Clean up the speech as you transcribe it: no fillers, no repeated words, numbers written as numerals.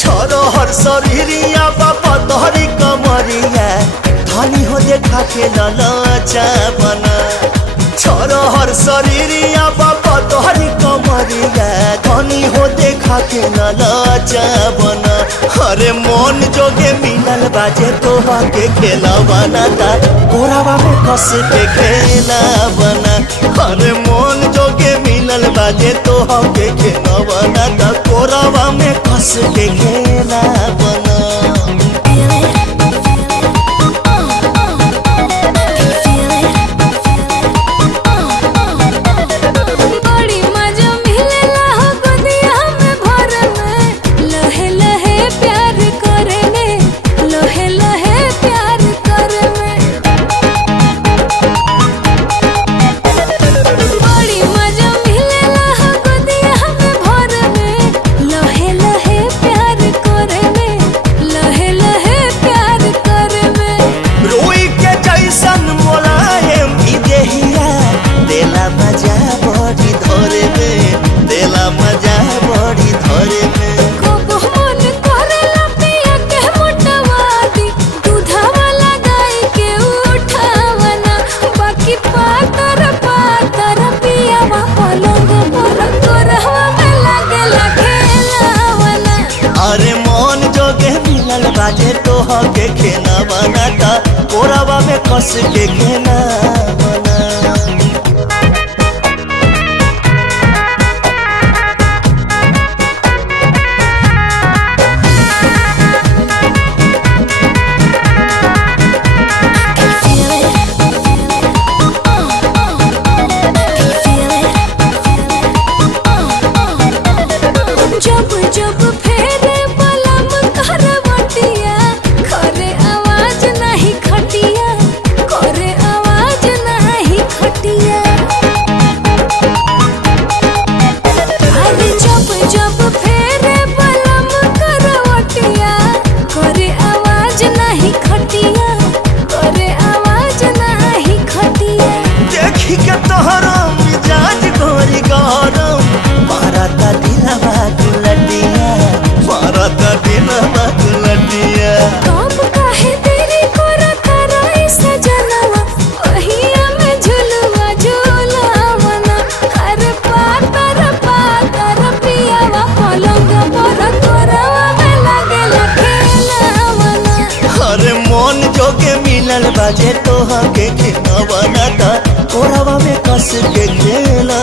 छोरोहर शरीरिया बाबा तोहरी कमरिया धनी हो देखा के ललचा बना। छोरोहर शरीरिया बाबा तोहरी कमरिया धनी हो देखा के ललचा बना। अरे मन जोगे मिलल बाजे तोहा के खेला बना ता कोरावा में कस के खेला बना। अरे मन जोगे मिलल बाजे तोहा के खेला बना ता कोरावा में कस के खेला बना। अरे मन जोगे मिलल बाजे तोहा के खेना बनाता कोरावा में कस के खेना बना। बाजे तोहा के खेना बनाता कोरावा में कस के खेला।